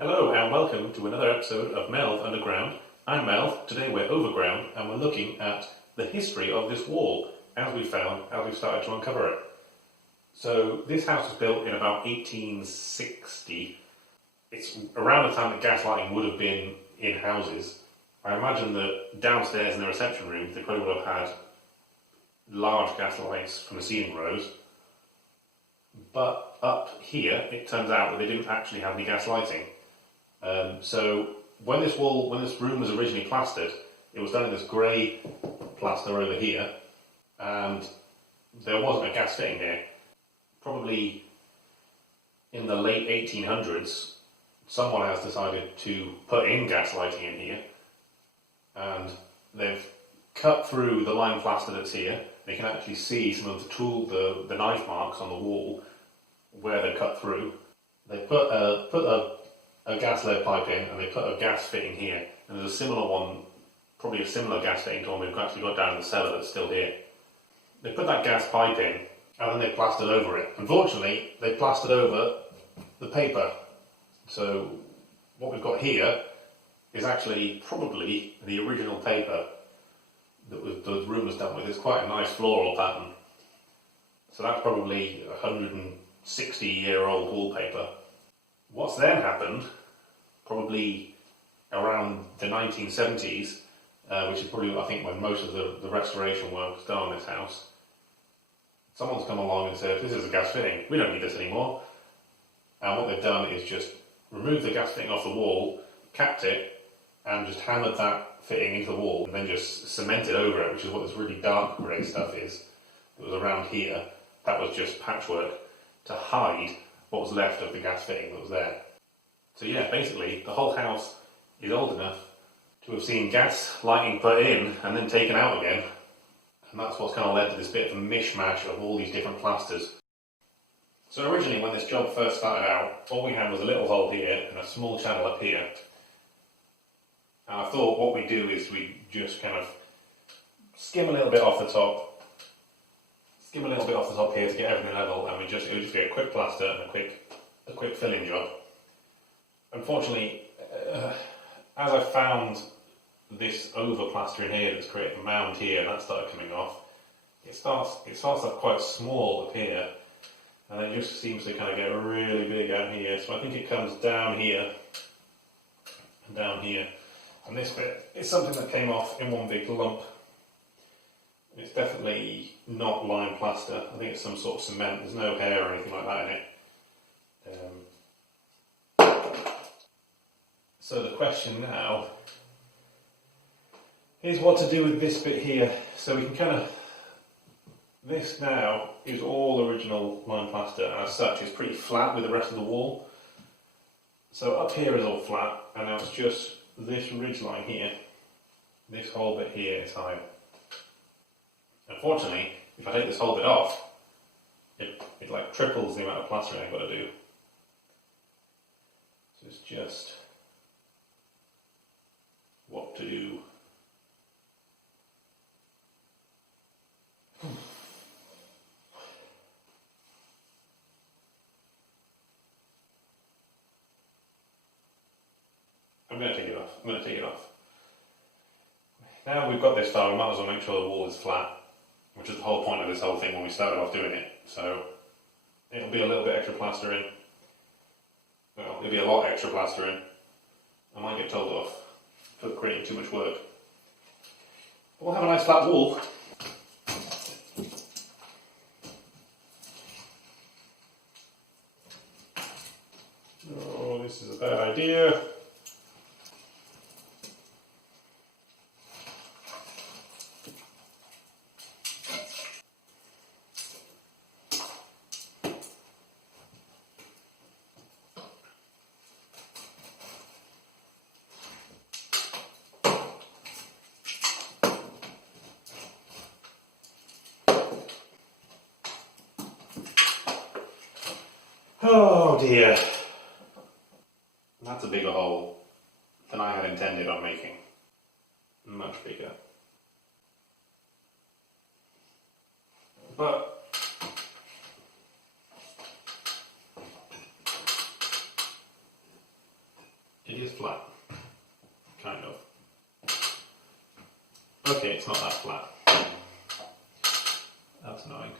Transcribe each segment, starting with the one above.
Hello and welcome to another episode of Melv Underground. I'm Melv. Today we're overground and we're looking at the history of this wall as we've started to uncover it. So this house was built in about 1860. It's around the time that gas lighting would have been in houses. I imagine that downstairs in the reception room they probably would have had large gas lights from the ceiling rows. But up here it turns out that they didn't actually have any gas lighting. So when this room was originally plastered, it was done in this grey plaster over here, and there wasn't a gas fitting here. Probably in the late 1800s, someone has decided to put in gas lighting in here, and they've cut through the lime plaster that's here. They can actually see some of the knife marks on the wall where they cut through. They put a gas lead pipe in, and they put a gas fitting here, and there's a similar one, probably a similar gas fitting to one we've actually got down in the cellar that's still here. They put that gas pipe in, and then they plastered over it. Unfortunately, they plastered over the paper, so what we've got here is actually probably the original paper that the room was done with. It's quite a nice floral pattern, so that's probably 160-year-old wallpaper. What's then happened, probably around the 1970s, which is probably, I think, when most of the restoration work was done on this house, someone's come along and said, this is a gas fitting, we don't need this anymore. And what they've done is just removed the gas fitting off the wall, capped it, and just hammered that fitting into the wall, and then just cemented over it, which is what this really dark grey stuff is. It was around here. That was just patchwork to hide what was left of the gas fitting that was there. So yeah, basically the whole house is old enough to have seen gas lighting put in and then taken out again, and that's what's kind of led to this bit of a mishmash of all these different plasters. So originally, when this job first started out, all we had was a little hole here and a small channel up here, and I thought what we do is we just kind of skim a little bit off the top here to get everything level, and it would just be a quick plaster and a quick filling job. Unfortunately, as I found this over plaster in here that's created a mound here, and that started coming off, it starts off quite small up here, and then it just seems to kind of get really big out here. So I think it comes down here and down here, and this bit is something that came off in one big lump. It's definitely not lime plaster. I think it's some sort of cement. There's no hair or anything like that in it. So the question now is what to do with this bit here. So we can this now is all original lime plaster, and as such it's pretty flat with the rest of the wall. So up here is all flat, and now it's just this ridge line here. This whole bit here is high. Unfortunately, if I take this whole bit off, it like triples the amount of plastering I've got to do. So it's just what to do. I'm going to take it off. Now we've got this far, we might as well make sure the wall is flat, which is the whole point of this whole thing when we started off doing it. So it'll be a little bit extra plastering. Well, it'll be a lot extra plastering. I might get told off for creating too much work. But we'll have a nice flat wall. Oh, this is a bad idea. Oh dear. That's a bigger hole than I had intended on making. Much bigger. But It is flat. Kind of. Okay, it's not that flat. That's annoying.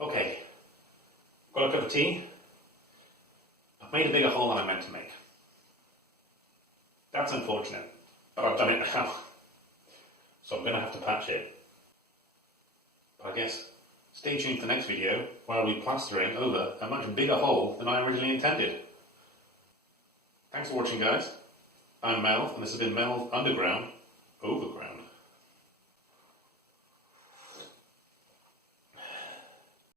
Okay, got a cup of tea. I've made a bigger hole than I meant to make. That's unfortunate, but I've done it now. So I'm going to have to patch it. But I guess stay tuned for the next video where I'll be plastering over a much bigger hole than I originally intended. Thanks for watching, guys. I'm Mel, and this has been Mel's Underground Overground.